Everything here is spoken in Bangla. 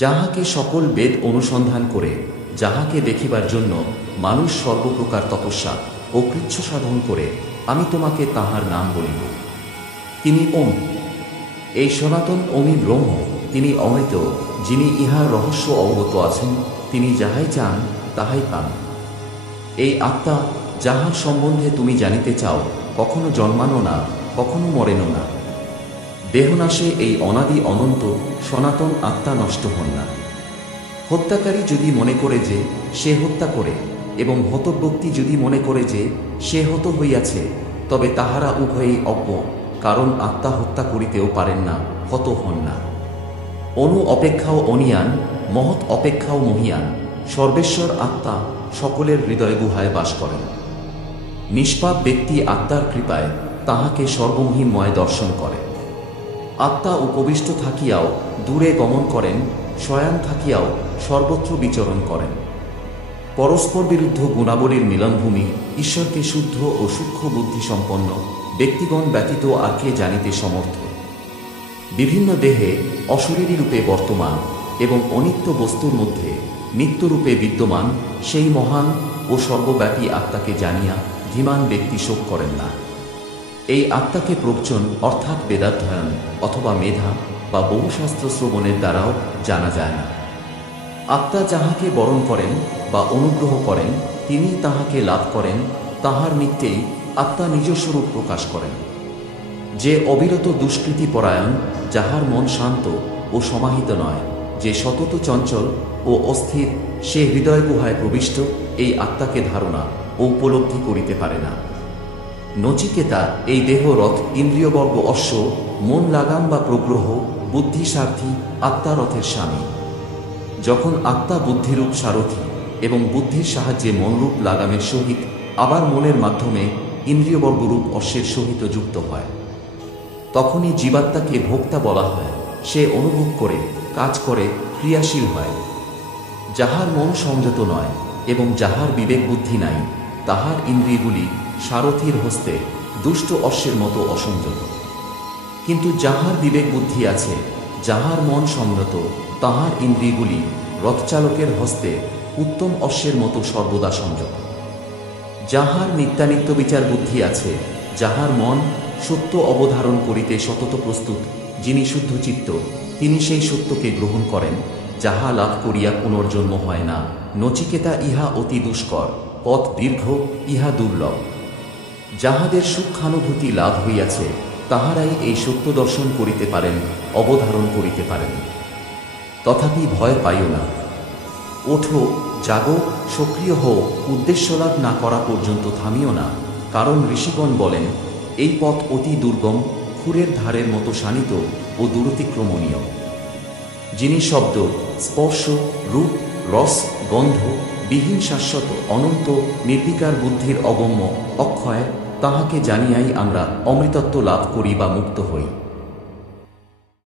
যাহাকে সকল বেদ অনুসন্ধান করে, যাহাকে দেখিবার জন্য মানুষ সর্বপ্রকার তপস্যা ও কৃচ্ছ সাধন করে, আমি তোমাকে তাহার নাম বলিব। তিনি ওম। এই সনাতন ওমই ব্রহ্ম, তিনি অমৃত, যিনি ইহার রহস্য অবগত আছেন, তিনি যাহাই চান তাহাই পান। এই আত্মা, যাহার সম্বন্ধে তুমি জানিতে চাও, কখনো জন্মানো না, কখনো মরেনো না। দেহনাশে এই অনাদি অনন্ত সনাতন আত্মা নষ্ট হন না। হত্যাকারী যদি মনে করে যে সে হত্যা করে, এবং হতব্যক্তি যদি মনে করে যে সে হত হইয়াছে, তবে তাহারা উভয়েই অজ্ঞ, কারণ আত্মা হত্যা করিতেও পারেন না, হত হন না। অনু অপেক্ষাও অনিয়ান, মহৎ অপেক্ষাও মহিয়ান। সর্বেশ্বর আত্মা সকলের হৃদয় গুহায় বাস করেন। নিষ্পাপ ব্যক্তি আত্মার কৃপায় তাহাকে সর্বমহিমময় দর্শন করে। আত্মা উপবিষ্ট থাকিয়াও দূরে গমন করেন, শয়ান থাকিয়াও সর্বত্র বিচরণ করেন। পরস্পর বিরুদ্ধ গুণাবলীর মিলনভূমি ঈশ্বরকে শুদ্ধ ও সূক্ষ্ম বুদ্ধি সম্পন্ন ব্যক্তিগণ ব্যতীত আর কে জানিতে সমর্থ। বিভিন্ন দেহে অশরীরী রূপে বর্তমান এবং অনিত্য বস্তুর মধ্যে নিত্যরূপে বিদ্যমান সেই মহান ও সর্বব্যাপী আত্মাকে জানিয়া ধীমান ব্যক্তি শোক করেন না। এই আত্মাকে প্রবচন অর্থাৎ বেদাধ্যয়ন অথবা মেধা বা বহুশাস্ত্র শ্রবণের দ্বারাও জানা যায় না। আত্মা যাহাকে বরণ করেন বা অনুগ্রহ করেন, তিনি তাহাকে লাভ করেন। তাহার নিত্যেই আত্মা নিজস্বরূপ প্রকাশ করেন। যে অবিরত দুষ্কৃতি পরায়ণ, যাহার মন শান্ত ও সমাহিত নয়, যে সতত চঞ্চল ও অস্থির, সে হৃদয় গুহায় প্রবিষ্ট এই আত্মাকে ধারণা ও উপলব্ধি করিতে পারে না। নচিকেতা, এই দেহ রথ, ইন্দ্রিয়বর্গ অশ্ব, মন লাগাম বা প্রগ্রহ, বুদ্ধি সারথি, আত্মা রথের স্বামী। যখন আত্মা বুদ্ধিরূপ সারথি এবং বুদ্ধির সাহায্যে মনরূপ লাগামের সহিত আবার মনের মাধ্যমে ইন্দ্রিয়বর্গরূপ অশ্বের সহিত যুক্ত হয়, তখনই জীবাত্মাকে ভোক্তা বলা হয়। সে অনুভব করে, কাজ করে, ক্রিয়াশীল হয়। যাহার মন সংযত নয় এবং যাহার বিবেক বুদ্ধি নাই, তাহার ইন্দ্রিয়গুলি সারথির হস্তে দুষ্ট অশ্বের মতো অসংযত। কিন্তু যাহার বিবেক বুদ্ধি আছে, যাহার মন সংযত, তাহার ইন্দ্রিয়গুলি রথচালকের হস্তে উত্তম অশ্বের মতো সর্বদা সংযত। যাহার নিত্যানিত্য বিচার বুদ্ধি আছে, যাহার মন সত্য অবধারণ করিতে সতত প্রস্তুত, যিনি শুদ্ধচিত্ত, তিনি সেই সত্যকে গ্রহণ করেন, যাহা লাভ করিয়া পুনর্জন্ম হয় না। নচিকেতা, ইহা অতি দুষ্কর, পথ দীর্ঘ, ইহা দুর্লভ। যাহাদের সূক্ষ্মানুভূতি লাভ হইয়াছে, তাহারাই এই সত্য দর্শন করিতে পারেন, অবধারণ করিতে পারেন। তথাপি ভয় পাইও না। ওঠো, জাগো, সক্রিয় হও। উদ্দেশ্যলাভ না করা পর্যন্ত থামিও না, কারণ ঋষিগণ বলেন এই পথ অতি দুর্গম, খুরের ধারের মতো শানিত ও দুরতিক্রমণীয়। যিনি শব্দ, স্পর্শ, রূপ, রস, গন্ধ বিহীন, শাশ্বত, অনন্ত, নির্বিকার বুদ্ধির অগম্য, অক্ষয়, তাহাকে জানিয়াই আমরা অমৃতত্ব লাভ করি বা মুক্ত হই।